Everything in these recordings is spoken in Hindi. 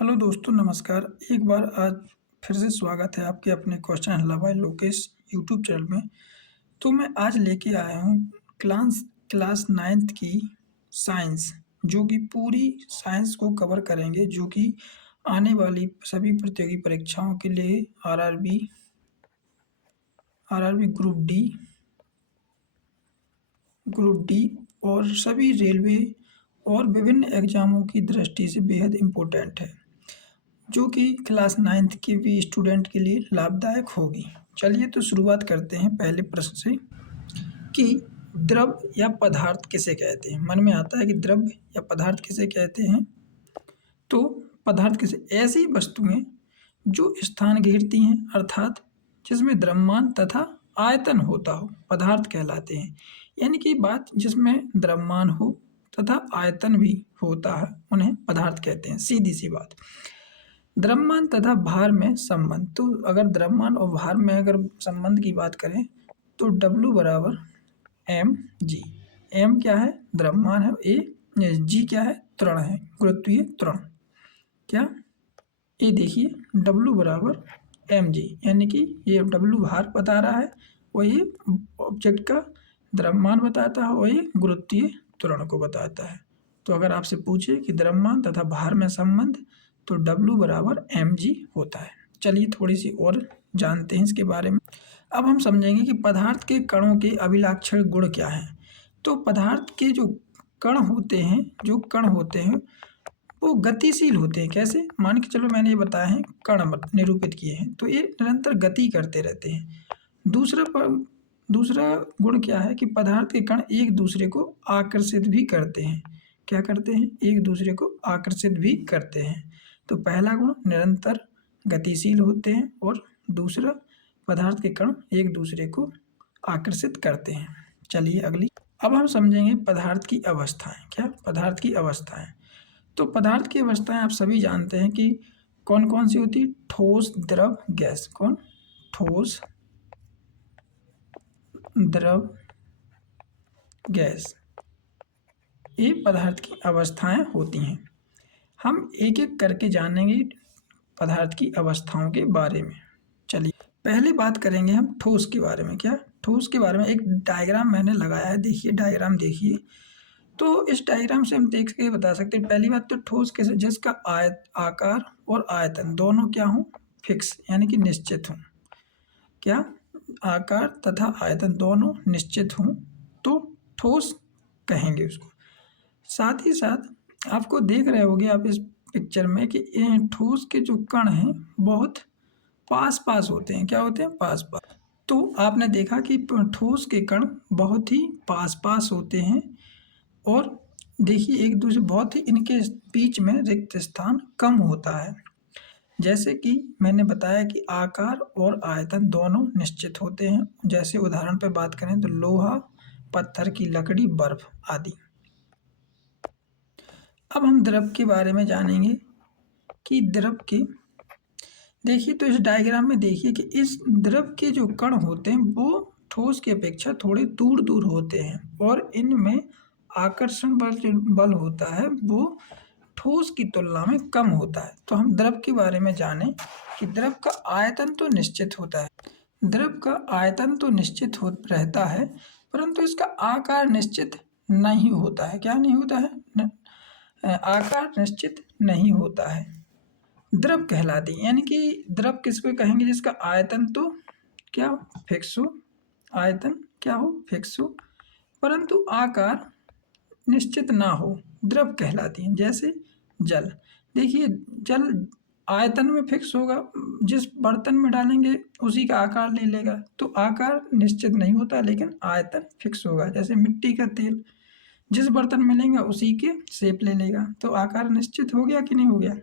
हेलो दोस्तों, नमस्कार। एक बार आज फिर से स्वागत है आपके अपने क्वेश्चन हल्ला बाय लोकेश यूट्यूब चैनल में। तो मैं आज लेके आया हूँ क्लास क्लास 9th की साइंस, जो कि पूरी साइंस को कवर करेंगे, जो कि आने वाली सभी प्रतियोगी परीक्षाओं के लिए आरआरबी ग्रुप डी और सभी रेलवे और विभिन्न एग्जामों की दृष्टि से बेहद इम्पोर्टेंट है, जो कि क्लास 9th के भी स्टूडेंट के लिए लाभदायक होगी। चलिए तो शुरुआत करते हैं पहले प्रश्न से कि द्रव या पदार्थ किसे कहते हैं। मन में आता है कि द्रव या पदार्थ किसे कहते हैं। तो पदार्थ किसे ऐसी वस्तुएं जो स्थान घेरती हैं, अर्थात जिसमें द्रव्यमान तथा आयतन होता हो, पदार्थ कहलाते हैं। यानी कि बात जिसमें द्रव्यमान हो तथा आयतन भी होता है, उन्हें पदार्थ कहते हैं। सीधी सी बात। द्रव्यमान तथा भार में संबंध। तो अगर द्रव्यमान और भार में अगर संबंध की बात करें तो W बराबर mg। m क्या है? द्रव्यमान है। g क्या है? त्वरण है, गुरुत्वीय त्वरण। क्या ये देखिए W बराबर mg, यानी कि ये W भार बता रहा है और ये ऑब्जेक्ट का द्रव्यमान बताता है और ये गुरुत्वीय त्वरण को बताता है। तो अगर आपसे पूछे कि द्रव्यमान तथा भार में संबंध, तो W बराबर mg होता है। चलिए थोड़ी सी और जानते हैं इसके बारे में। अब हम समझेंगे कि पदार्थ के कणों के अभिलाक्षण गुण क्या हैं। तो पदार्थ के जो कण होते हैं वो गतिशील होते हैं। कैसे? मान के चलो मैंने ये बताया है, कण निरूपित किए हैं, तो ये निरंतर गति करते रहते हैं। दूसरा गुण क्या है कि पदार्थ के कण एक दूसरे को आकर्षित भी करते हैं। क्या करते हैं? एक दूसरे को आकर्षित भी करते हैं। तो पहला गुण निरंतर गतिशील होते हैं और दूसरा पदार्थ के कण एक दूसरे को आकर्षित करते हैं। चलिए अगली। अब हम समझेंगे पदार्थ की अवस्थाएं। क्या? पदार्थ की अवस्थाएं। तो पदार्थ की अवस्थाएं आप सभी जानते हैं कि कौन कौन सी होती? ठोस, द्रव, गैस। कौन? ठोस, द्रव, गैस। ये पदार्थ की अवस्थाएं होती हैं। हम एक एक करके जानेंगे पदार्थ की अवस्थाओं के बारे में। चलिए पहले बात करेंगे हम ठोस के बारे में। क्या? ठोस के बारे में एक डायग्राम मैंने लगाया है, देखिए डायग्राम देखिए। तो इस डायग्राम से हम देख के बता सकते हैं। पहली बात तो ठोस कैसे? जिसका आकार और आयतन दोनों क्या हों? फिक्स, यानी कि निश्चित हों। क्या? आकार तथा आयतन दोनों निश्चित हों तो ठोस कहेंगे उसको। साथ ही साथ आपको देख रहे होंगे आप इस पिक्चर में कि ठोस के जो कण हैं बहुत पास पास होते हैं। क्या होते हैं? पास पास। तो आपने देखा कि ठोस के कण बहुत ही पास पास होते हैं और देखिए एक दूसरे बहुत ही इनके बीच में रिक्त स्थान कम होता है। जैसे कि मैंने बताया कि आकार और आयतन दोनों निश्चित होते हैं। जैसे उदाहरण पे बात करें तो लोहा, पत्थर की लकड़ी, बर्फ आदि। अब हम द्रव के बारे में जानेंगे कि द्रव के देखिए, तो इस डायग्राम में देखिए कि इस द्रव के जो कण होते हैं वो ठोस की अपेक्षा थोड़े दूर दूर होते हैं और इनमें आकर्षण बल होता है वो ठोस की तुलना में कम होता है। तो हम द्रव के बारे में जानें कि द्रव का आयतन तो निश्चित होता है। द्रव का आयतन तो निश्चित रहता है, परंतु इसका आकार निश्चित नहीं होता है। क्या नहीं होता है? आकार निश्चित नहीं होता है। द्रव कहलाती है, यानी कि द्रव किसको कहेंगे? जिसका आयतन तो क्या फिक्स हो, आयतन क्या हो? फिक्स हो, परंतु आकार निश्चित ना हो, द्रव कहलाती है। जैसे जल। देखिए जल आयतन में फिक्स होगा, जिस बर्तन में डालेंगे उसी का आकार ले लेगा, तो आकार निश्चित नहीं होता लेकिन आयतन फिक्स होगा। जैसे मिट्टी का तेल, जिस बर्तन में लेंगे उसी के शेप ले लेगा, तो आकार निश्चित हो गया कि नहीं हो गया।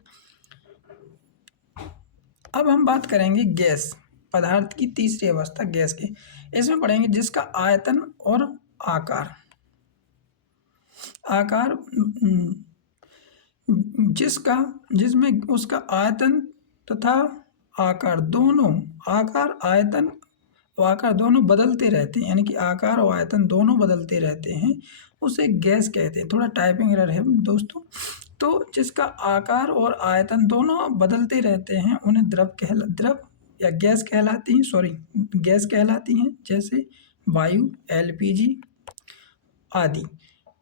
अब हम बात करेंगे गैस, पदार्थ की तीसरी अवस्था गैस की। इसमें पढ़ेंगे जिसका आयतन और आकार जिसमें उसका आयतन तथा आकार दोनों, आकार दोनों बदलते रहते हैं, यानी कि आकार और आयतन दोनों बदलते रहते हैं, उसे गैस कहते हैं। थोड़ा टाइपिंग एरर है दोस्तों, तो जिसका आकार और आयतन दोनों बदलते रहते हैं उन्हें द्रव या गैस कहलाती हैं, गैस कहलाती हैं, जैसे वायु, एलपीजी आदि।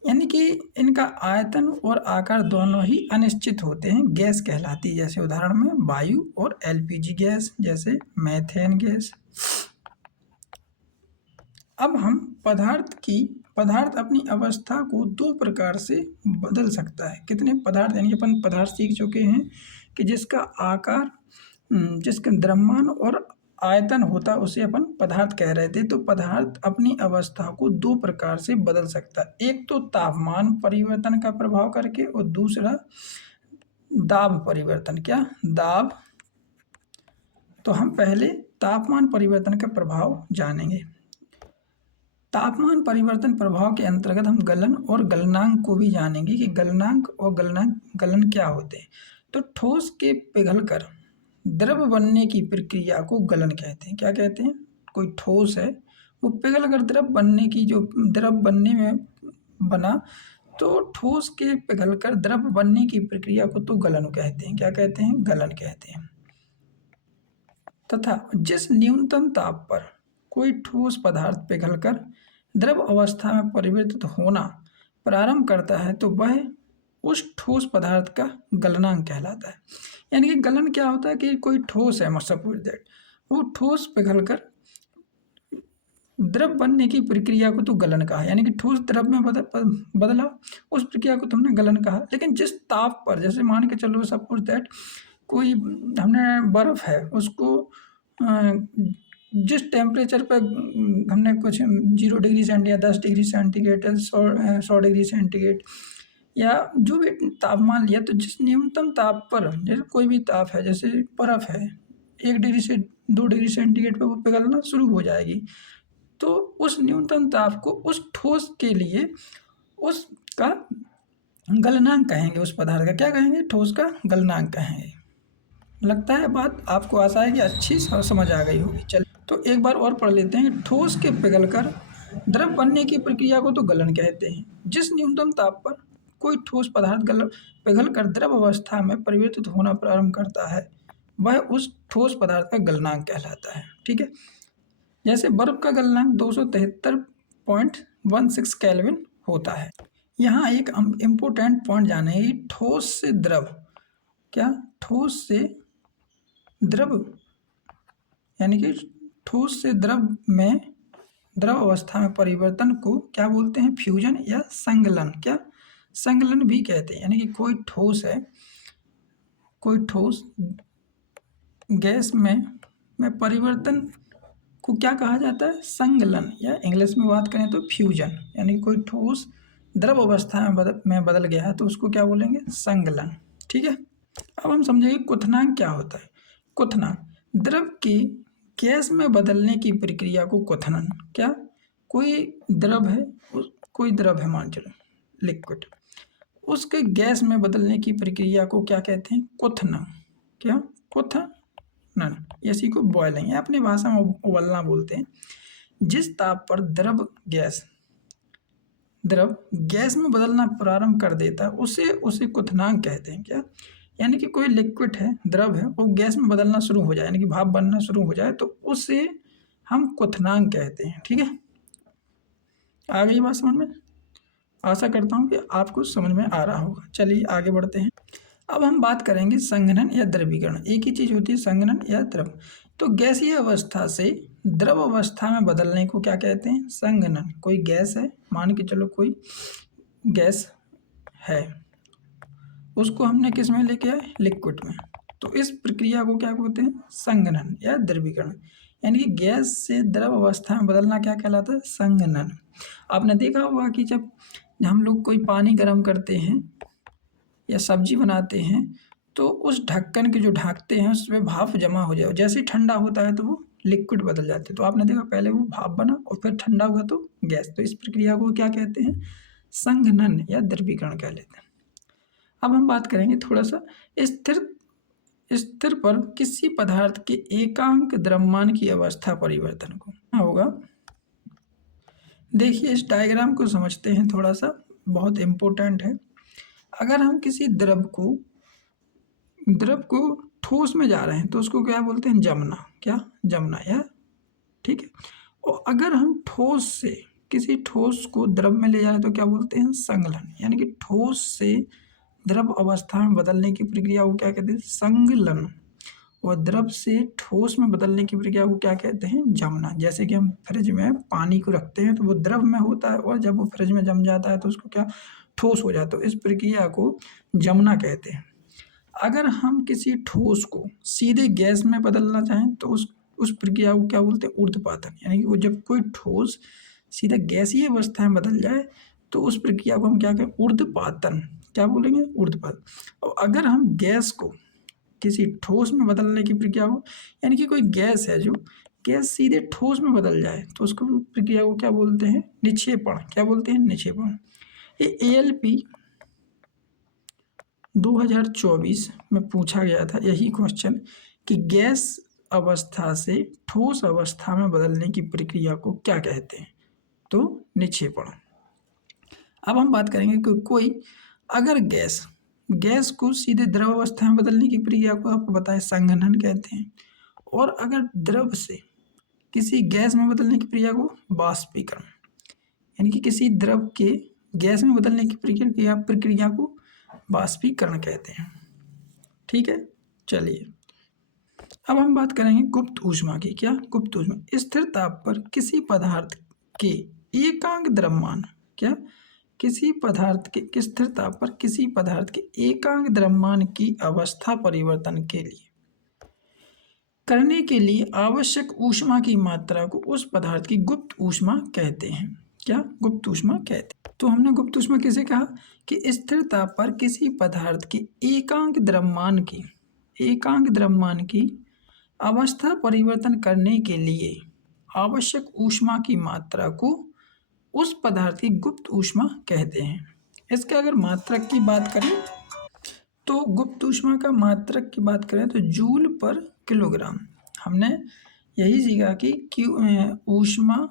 यानी कि इनका आयतन और आकार दोनों ही अनिश्चित होते हैं, गैस कहलाती है। जैसे उदाहरण में वायु और एलपीजी गैस, जैसे मीथेन गैस। अब हम पदार्थ अपनी अवस्था को दो प्रकार से बदल सकता है। कितने पदार्थ, यानी कि अपन पदार्थ सीख चुके हैं कि जिसका आकार, जिसका द्रव्यमान और आयतन होता उसे अपन पदार्थ कह रहे थे। तो पदार्थ अपनी अवस्था को दो प्रकार से बदल सकता है, एक तो तापमान परिवर्तन का प्रभाव करके और दूसरा दाब परिवर्तन। क्या? दाब। तो हम पहले तापमान परिवर्तन का प्रभाव जानेंगे। तापमान परिवर्तन प्रभाव के अंतर्गत हम गलन और गलनांक को भी जानेंगे कि गलनांक और गलन क्या होते हैं। तो ठोस के पिघलकर द्रव बनने की प्रक्रिया को गलन कहते हैं। क्या कहते हैं? कोई ठोस है, वो पिघलकर द्रव बनने में बना, तो ठोस के पिघलकर द्रव बनने की प्रक्रिया को तो गलन कहते हैं। क्या कहते हैं? गलन कहते हैं। तथा जिस न्यूनतम ताप पर कोई ठोस पदार्थ पिघलकर द्रव अवस्था में परिवर्तित होना प्रारंभ करता है तो वह उस ठोस पदार्थ का गलनांक कहलाता है। यानी कि गलन क्या होता है कि कोई ठोस है, सपोज दैट वो ठोस पिघलकर द्रव बनने की प्रक्रिया को तो गलन कहा, यानी कि ठोस द्रव में बदला, उस प्रक्रिया को तुमने गलन कहा। लेकिन जिस ताप पर, जैसे मान के चलो सपोज दैट कोई हमने बर्फ है उसको जिस टेम्परेचर पर हमने कुछ 0 डिग्री सेंटीग्रेड या 10 डिग्री सेंटीग्रेड, 100 डिग्री सेंटीग्रेड या जो भी तापमान लिया, तो जिस न्यूनतम ताप पर, जैसे कोई भी ताप है, जैसे बर्फ है, 1 डिग्री से 2 डिग्री सेंटीग्रेड पर वो पिघलना शुरू हो जाएगी। तो उस न्यूनतम ताप को उस ठोस के लिए उसका गलनांक कहेंगे। उस पदार्थ का क्या कहेंगे? ठोस का गलनांक कहेंगे। लगता है बात आपको आशा है कि अच्छी समझ आ गई होगी। चल तो एक बार और पढ़ लेते हैं। ठोस के पिघलकर द्रव बनने की प्रक्रिया को तो गलन कहते हैं। जिस न्यूनतम ताप पर कोई ठोस पदार्थ पिघलकर द्रव अवस्था में परिवर्तित होना प्रारंभ करता है वह उस ठोस पदार्थ का गलनांक कहलाता है। ठीक है। जैसे बर्फ का गलनांक 273.16 केल्विन होता है। यहाँ एक इम्पोर्टेंट पॉइंट जाने, ठोस से द्रव, क्या? ठोस से द्रव, यानी कि ठोस से द्रव अवस्था में परिवर्तन को क्या बोलते हैं? फ्यूजन या संगलन। क्या? संगलन भी कहते हैं। यानी कि कोई ठोस गैस में परिवर्तन को क्या कहा जाता है? संगलन, या इंग्लिश में बात करें तो फ्यूजन। यानी कोई ठोस द्रव अवस्था में बदल गया है तो उसको क्या बोलेंगे? संगलन। ठीक है। अब हम समझेंगे क्वथनांक क्या होता है। क्वथनांक द्रव की गैस में बदलने की प्रक्रिया को क्वथनन। क्या? कोई द्रव है मान चलो लिक्विड, उसके गैस में बदलने की प्रक्रिया को क्या कहते हैं? क्वथनन। क्या? क्वथनन। इसी को बॉयलिंग या अपनी भाषा में उबलना बोलते हैं। जिस ताप पर द्रव गैस में बदलना प्रारंभ कर देता है उसे क्वथनांक कहते हैं। क्या? यानी कि कोई लिक्विड है, द्रव है, वो गैस में बदलना शुरू हो जाए, यानी कि भाप बनना शुरू हो जाए, तो उसे हम क्वथनांक कहते हैं। ठीक है। आ गई बात समझ में? आशा करता हूँ कि आपको समझ में आ रहा होगा। चलिए आगे बढ़ते हैं। अब हम बात करेंगे संघनन या द्रवीकरण। एक ही चीज होती है संघनन या द्रव। तो गैसीय अवस्था से द्रव अवस्था में बदलने को क्या कहते हैं? संघनन। कोई गैस है, मान के चलो कोई गैस है, उसको हमने किस में लेके आए? लिक्विड में। तो इस प्रक्रिया को क्या बोलते हैं? संघनन या द्रवीकरण। यानी कि गैस से द्रव अवस्था में बदलना क्या कहलाता है? संघनन। आपने देखा होगा कि जब हम लोग कोई पानी गर्म करते हैं या सब्जी बनाते हैं तो उस ढक्कन के जो ढाकते हैं उसमें भाप जमा हो जाए, जैसे ही ठंडा होता है तो वो लिक्विड बदल जाते हैं। तो आपने देखा पहले वो भाप बना और फिर ठंडा हुआ तो गैस। तो इस प्रक्रिया को क्या कहते हैं? संघनन या द्रवीकरण कह लेते हैं। अब हम बात करेंगे थोड़ा सा स्थिर पर किसी पदार्थ के एकांक द्रव्यमान की अवस्था परिवर्तन को। क्या होगा? देखिए इस डायग्राम को समझते हैं थोड़ा सा, बहुत इम्पोर्टेंट है। अगर हम किसी द्रव को ठोस में जा रहे हैं तो उसको क्या बोलते हैं, जमना। क्या, जमना, या ठीक है। और अगर हम ठोस से किसी ठोस को द्रव में ले जा रहे हैं तो क्या बोलते हैं, संघलन। यानी कि ठोस से द्रव अवस्था में बदलने की प्रक्रिया को क्या कहते हैं, संघलन। और द्रव से ठोस में बदलने की प्रक्रिया को क्या कहते हैं, जमना। जैसे कि हम फ्रिज में पानी को रखते हैं तो वो द्रव में होता है, और जब वो फ्रिज में जम जाता है तो उसको क्या, ठोस हो जाता है। तो इस प्रक्रिया को जमना कहते हैं। अगर हम किसी ठोस को सीधे गैस में बदलना चाहें तो उस प्रक्रिया को क्या बोलते हैं, ऊर्ध्वपातन। यानी कि वो जब कोई ठोस सीधा गैसीय अवस्था में बदल जाए तो उस प्रक्रिया को हम क्या कहें, ऊर्ध्वपातन। क्या बोलेंगे, ऊर्ध्वपातन। और अगर हम गैस को किसी ठोस में बदलने की प्रक्रिया को, यानी कि कोई गैस है जो गैस सीधे ठोस में बदल जाए तो उसको प्रक्रिया को क्या बोलते हैं, निक्षेपण। क्या बोलते हैं, निक्षेपण। ये ALP 2024 में पूछा गया था यही क्वेश्चन कि गैस अवस्था से ठोस अवस्था में बदलने की प्रक्रिया को क्या कहते हैं, तो निक्षेपण। अब हम बात करेंगे कि कोई अगर गैस को सीधे द्रव अवस्था में बदलने की प्रक्रिया को आपको बताए संघनन कहते हैं, और अगर द्रव से किसी गैस में बदलने की प्रक्रिया को वाष्पीकरण। यानी कि किसी द्रव के गैस में बदलने की प्रक्रिया को वाष्पीकरण कहते हैं। ठीक है, चलिए अब हम बात करेंगे गुप्त ऊष्मा की। क्या, गुप्त ऊष्मा। स्थिर ताप पर किसी पदार्थ के एकांक द्रव्यमान। क्या, किसी पदार्थ के स्थिर ताप पर किसी पदार्थ के एकांक द्रव्यमान की अवस्था परिवर्तन के लिए करने के लिए आवश्यक ऊष्मा की मात्रा को उस पदार्थ की गुप्त ऊष्मा कहते हैं। क्या, गुप्त ऊष्मा कहते हैं। तो हमने गुप्त ऊष्मा किसे कहा कि स्थिर ताप पर किसी पदार्थ के एकांक द्रव्यमान की अवस्था परिवर्तन करने के लिए आवश्यक ऊष्मा की मात्रा को उस पदार्थ की गुप्त ऊष्मा कहते हैं। इसके अगर मात्रक की बात करें तो गुप्त ऊष्मा का मात्रक की बात करें तो जूल पर किलोग्राम। हमने यही सीखा कि ऊष्मा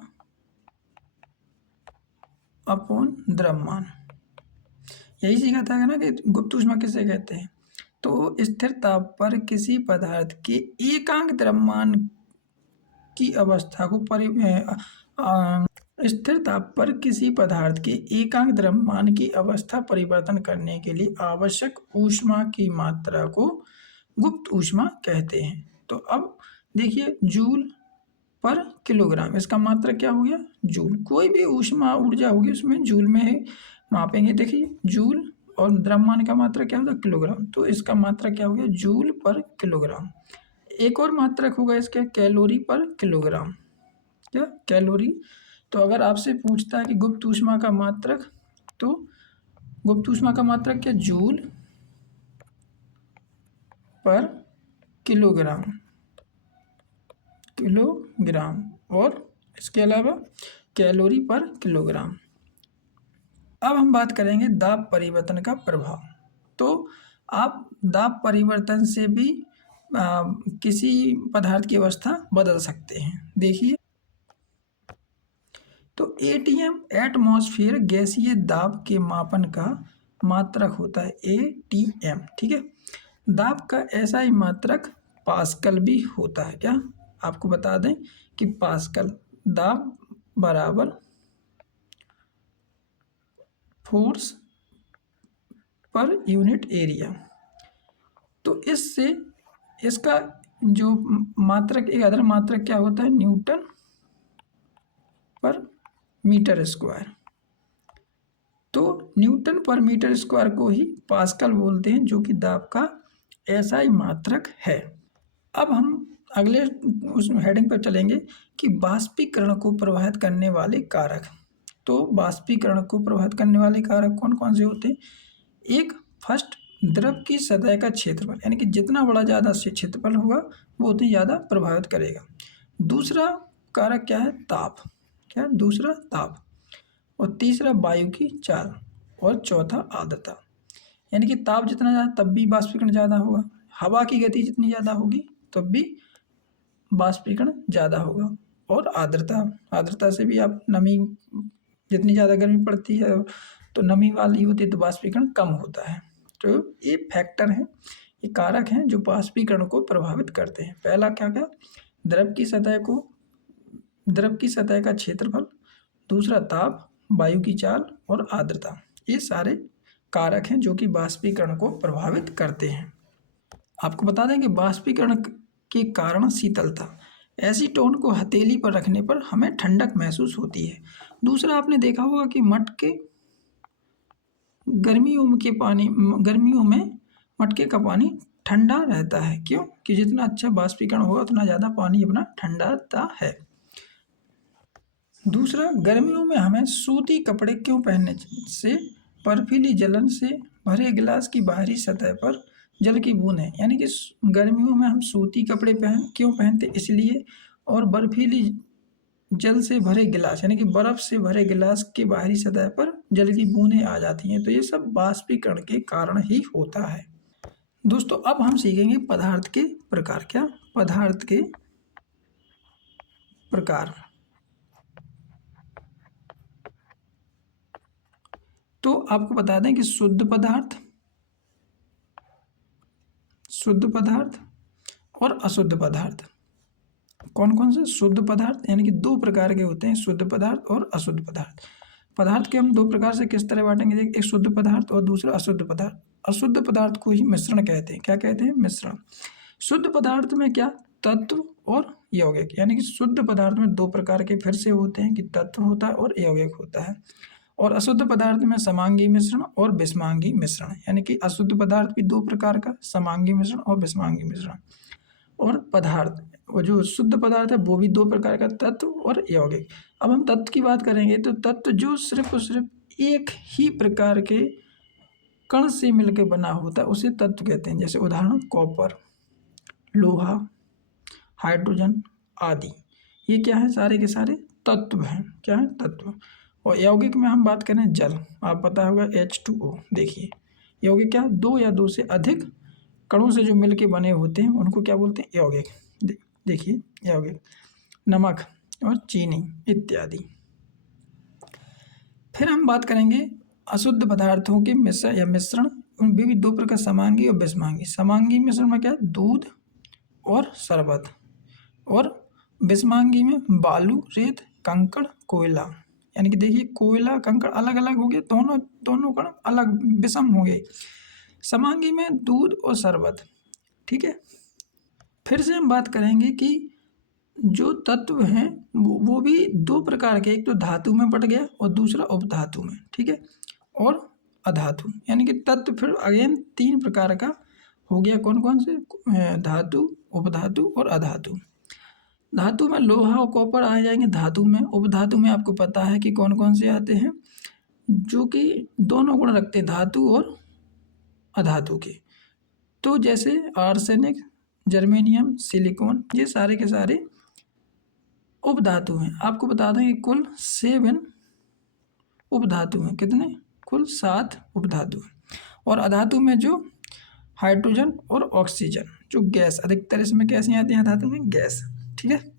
अपॉन द्रव्यमान, यही सीखा था ना कि गुप्त ऊष्मा किसे कहते हैं। तो स्थिर ताप पर किसी पदार्थ के एकांक द्रव्यमान की अवस्था को स्थिर ताप पर किसी पदार्थ के एकांक द्रव्यमान की अवस्था परिवर्तन करने के लिए आवश्यक ऊष्मा की मात्रा को गुप्त ऊष्मा कहते हैं। तो अब देखिए जूल पर किलोग्राम, इसका मात्रक क्या हो गया, जूल। कोई भी ऊष्मा ऊर्जा होगी उसमें जूल में मापेंगे। देखिए जूल और द्रव्यमान का मात्रक क्या होगा, किलोग्राम। तो इसका मात्रक क्या हो गया, जूल पर किलोग्राम। एक और मात्रक होगा इसका, कैलोरी पर किलोग्राम। क्या, कैलोरी। तो अगर आपसे पूछता है कि गुप्त ऊष्मा का मात्रक, तो गुप्त ऊष्मा का मात्रक क्या, जूल पर किलोग्राम, और इसके अलावा कैलोरी पर किलोग्राम। अब हम बात करेंगे दाब परिवर्तन का प्रभाव। तो आप दाब परिवर्तन से भी किसी पदार्थ की अवस्था बदल सकते हैं। देखिए तो ATM एटमॉस्फेयर गैसीय दाब के मापन का मात्रक होता है, ATM। ठीक है, दाब का ऐसा ही मात्रक पास्कल भी होता है। क्या, आपको बता दें कि पास्कल दाब बराबर फोर्स पर यूनिट एरिया। तो इससे इसका जो मात्रक, एक अदर मात्रक क्या होता है, न्यूटन पर मीटर स्क्वायर। तो न्यूटन पर मीटर स्क्वायर को ही पास्कल बोलते हैं, जो कि दाब का ऐसा ही मात्रक है। अब हम अगले उस हेडिंग पर चलेंगे कि बाष्पीकरण को प्रभावित करने वाले कारक। तो बाष्पीकरण को प्रभावित करने वाले कारक कौन कौन से होते हैं। एक, फर्स्ट, द्रव की सतह का क्षेत्रफल, यानी कि जितना बड़ा ज़्यादा से क्षेत्रफल होगा वो उतनी ज़्यादा प्रभावित करेगा। दूसरा कारक क्या है, ताप। क्या, दूसरा ताप। और तीसरा वायु की चाल, और चौथा आर्द्रता। यानी कि ताप जितना ज़्यादा तब भी बाष्पीकरण ज़्यादा होगा, हवा की गति जितनी ज़्यादा होगी तब भी बाष्पीकरण ज़्यादा होगा। और आर्द्रता से भी आप नमी, जितनी ज़्यादा गर्मी पड़ती है तो नमी वाली होती है तो बाष्पीकरण कम होता है। तो ये फैक्टर हैं, ये कारक हैं जो बाष्पीकरण को प्रभावित करते हैं। पहला क्या क्या, द्रव की सतह का क्षेत्रफल, दूसरा ताप, वायु की चाल और आर्द्रता, ये सारे कारक हैं जो कि बाष्पीकरण को प्रभावित करते हैं। आपको बता दें कि बाष्पीकरण के कारण शीतलता, एसीटोन को हथेली पर रखने पर हमें ठंडक महसूस होती है। दूसरा आपने देखा होगा कि गर्मियों में मटके का पानी ठंडा रहता है। क्यों? कि जितना अच्छा बाष्पीकरण होगा उतना ज़्यादा पानी अपना ठंडाता है। दूसरा, गर्मियों में हमें सूती कपड़े क्यों पहनने से बर्फीली जलन से भरे गिलास की बाहरी सतह पर जल की बूंदें, यानी कि गर्मियों में हम सूती कपड़े क्यों पहनते, इसलिए, और बर्फीली जल से भरे गिलास यानी कि बर्फ से भरे गिलास की बाहरी सतह पर जल की बूंदें आ जाती हैं। तो ये सब बाष्पीकरण के कारण ही होता है। दोस्तों अब हम सीखेंगे पदार्थ के प्रकार। क्या? पदार्थ के प्रकार। तो आपको बता दें कि शुद्ध पदार्थ और अशुद्ध पदार्थ। कौन कौन से? शुद्ध पदार्थ यानी कि दो प्रकार के होते हैं, शुद्ध पदार्थ और अशुद्ध पदार्थ। पदार्थ के हम दो प्रकार से किस तरह बांटेंगे, एक शुद्ध पदार्थ और दूसरा अशुद्ध पदार्थ। अशुद्ध पदार्थ को ही मिश्रण कहते हैं। क्या कहते हैं? मिश्रण। शुद्ध पदार्थ में क्या? तत्व और यौगिक, यानी कि शुद्ध पदार्थ में दो प्रकार के फिर से होते हैं कि तत्व होता है और यौगिक होता है। और अशुद्ध पदार्थ में समांगी मिश्रण और विषमांगी मिश्रण, यानी कि अशुद्ध पदार्थ भी दो प्रकार का, समांगी मिश्रण और विषमांगी मिश्रण। और पदार्थ, वो जो शुद्ध पदार्थ है वो भी दो प्रकार का, तत्व और यौगिक। अब हम तत्व की बात करेंगे तो तत्व जो सिर्फ और सिर्फ एक ही प्रकार के कण से मिलकर बना होता है उसे तत्व कहते हैं। जैसे उदाहरण कॉपर, लोहा, हाइड्रोजन आदि, ये क्या है? सारे के सारे तत्व हैं। क्या है? तत्व। और यौगिक में हम बात करें जल, आप पता होगा H2O। देखिए यौगिक क्या? दो या दो से अधिक कणों से जो मिलके बने होते हैं उनको क्या बोलते हैं? यौगिक। देखिए यौगिक, नमक और चीनी इत्यादि। फिर हम बात करेंगे अशुद्ध पदार्थों के मिश्रण। उनमें भी दो प्रकार, समांगी और विषमांगी। समांगी मिश्रण में क्या? दूध और शरबत। और विषमांगी में बालू, रेत, कंकड़, कोयला। यानी कि देखिए कोयला कंकड़ अलग अलग हो गए, दोनों कण अलग विषम हो गए। समांगी में दूध और शरबत। ठीक है। फिर से हम बात करेंगे कि जो तत्व हैं वो भी दो प्रकार के, एक तो धातु में बट गया और दूसरा उपधातु में। ठीक है। और अधातु, यानी कि तत्व फिर अगेन तीन प्रकार का हो गया। कौन कौन से? धातु, उपधातु और अधातु। धातु में लोहा और कॉपर आ जाएंगे धातु में। उपधातु में आपको पता है कि कौन कौन से आते हैं, जो कि दोनों गुण रखते हैं, धातु और अधातु के। तो जैसे आर्सेनिक, जर्मेनियम, सिलिकॉन, ये सारे के सारे उपधातु हैं। आपको बता दें कि कुल 7 उपधातु हैं। कितने? कुल 7 उपधातु हैं। और अधातु में जो हाइड्रोजन और ऑक्सीजन, जो गैस, अधिकतर इसमें कैसे आते हैं धातु में? गैस। ठीक है।